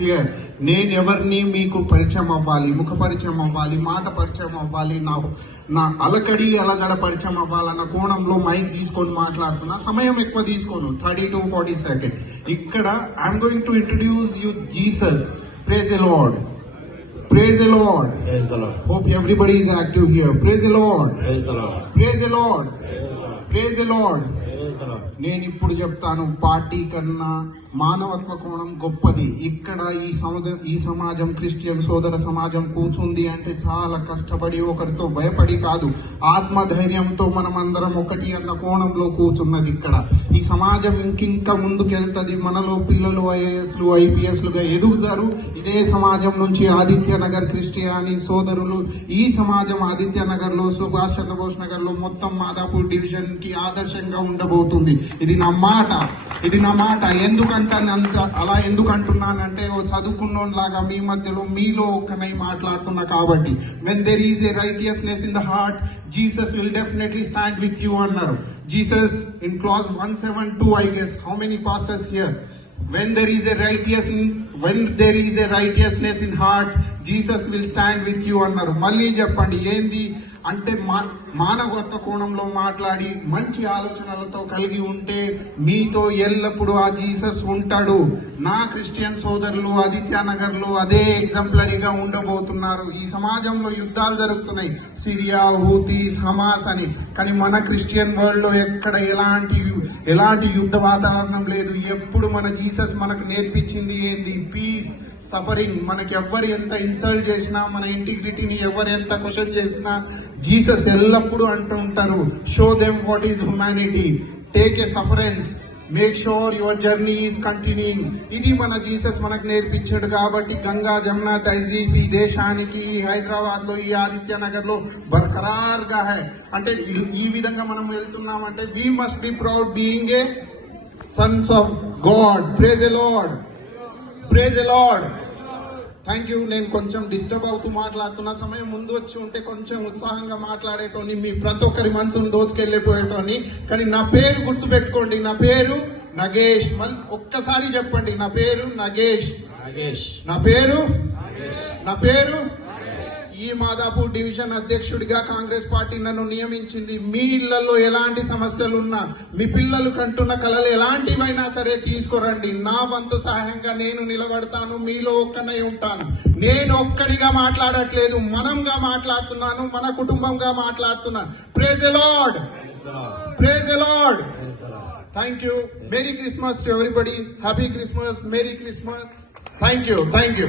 Clear. నేను ఎవరిని మీకు పరిచయం అవ్వాలి, ముఖ పరిచయం అవ్వాలి, మాట పరిచయం అవ్వాలి, నా అలకడి అలగడ పరిచయం అవ్వాలన్న కోణంలో మైక్ తీసుకొని మాట్లాడుతున్నా. సమయం ఎక్కువ తీసుకోను, 30 to 40 seconds. ఇక్కడ I'm going to introduce you Jesus. Praise the Lord. Praise the Lord. Praise the Lord. Hope everybody is active here. Praise the Lord. Praise the Lord. Praise the Lord. Praise the Lord. Praise the Lord. నేను ఇప్పుడు చెప్తాను, party కన్నా మానవత్వ కోణం గొప్పది. ఇక్కడ ఈ సమాజం, Christian సోదర సమాజం కూర్చుంది అంటే చాలా కష్టపడి, ఒకరితో భయపడి కాదు, ఆత్మధైర్యంతో మనం అందరం ఒకటి అన్న కోణంలో కూర్చున్నది. ఇక్కడ ఈ సమాజం ఇంకింకా ముందుకెళ్తుంది. మనలో పిల్లలు ఐఏఎస్లు ఐపీఎస్లుగా ఎదుగుతారు. ఇదే సమాజం నుంచి ఆదిత్య నగర్ క్రిస్టియాని సోదరులు, ఈ సమాజం ఆదిత్య నగర్ లో, సుభాష్ చంద్రబోస్ నగర్ లో, మొత్తం మాదాపూర్ డివిజన్ కి ఆదర్శంగా ఉండబోతుంది. ఇది నా మాట. అలా ఎందుకు అంటున్నానంటే, ఓ చదువుకున్నోలాగా మీ మధ్యలో మీలో ఒక్కనై మాట్లాడుతున్నా కాబట్టి. When there is a righteousness in the heart, Jesus will definitely stand with you అన్నారు. Jesus in class 172, I guess, how many pastors here? When there is a righteousness in heart, Jesus will stand with you అన్నారు. మళ్ళీ చెప్పండి, ఏంది అంటే మానవత్వ కోణంలో మాట్లాడి మంచి ఆలోచనలతో కలిగి ఉంటే మీతో ఎల్లప్పుడూ ఆ జీసస్ ఉంటాడు. నా క్రిస్టియన్ సోదరులు ఆదిత్య నగర్ లో అదే ఎగ్జాంపులరీగా ఉండబోతున్నారు. ఈ సమాజంలో యుద్ధాలు జరుగుతున్నాయి, సిరియా, హూతీస్, హమాస్ అని. కానీ మన క్రిస్టియన్ వరల్డ్ లో ఎక్కడ ఎలాంటి యుద్ధ వాతావరణం లేదు. ఎప్పుడు మన జీసస్ మనకు నేర్పించింది ఏంది? Peace, suffering. మనకి ఎవరు ఎంత ఇన్సల్ట్ చేసినా, మన ఇంటిగ్రిటీని ఎవరు ఎంత క్వశ్చన్ చేసినా, జీసస్ ఎల్లప్పుడూ అంటూ ఉంటారు, show them what is humanity, take a sufferance, make sure your journey is continuing. ఇది మన జీసస్ మనకు నేర్పించాడు. కాబట్టి గంగా, జమున, తహజీబ్ ఈ దేశానికి, హైదరాబాద్ లో, ఈ ఆదిత్య నగర్ లో బర్ఖరార్గా హై. అంటే ఈ విధంగా మనం వెళ్తున్నామంటే we must be proud being a sons of God. Praise the Lord. Praise the Lord. Thank you. నేను కొంచెం డిస్టర్బ్ అవుతూ మాట్లాడుతున్నా. సమయం ముందు వచ్చి ఉంటే కొంచెం ఉత్సాహంగా మాట్లాడేటోని, మీ ప్రతి ఒక్కరి మనసును దోచుకెళ్ళిపోయేటోని. కానీ నా పేరు గుర్తు పెట్టుకోండి, నా పేరు నగేష్. మళ్ళీ ఒక్కసారి చెప్పండి, నా పేరు నగేష్. నా పేరు ఈ మాదాపూర్ డివిజన్ అధ్యక్షుడిగా కాంగ్రెస్ పార్టీ నన్ను నియమించింది. మీ ఇళ్లలో ఎలాంటి సమస్యలున్నా, మీ పిల్లలు కంటున్న కలలు ఎలాంటివైనా సరే తీసుకురండి. నా వంతు సహాయంగా నేను నిలబడతాను, మీలో ఒక్కనై ఉంటాను. నేను ఒక్కడిగా మాట్లాడట్లేదు, మనంగా మాట్లాడుతున్నాను, మన కుటుంబంగా మాట్లాడుతున్నాను. Praise the Lord. Praise the Lord. Thank you. Merry Christmas to everybody. Happy Christmas, merry Christmas. Thank you.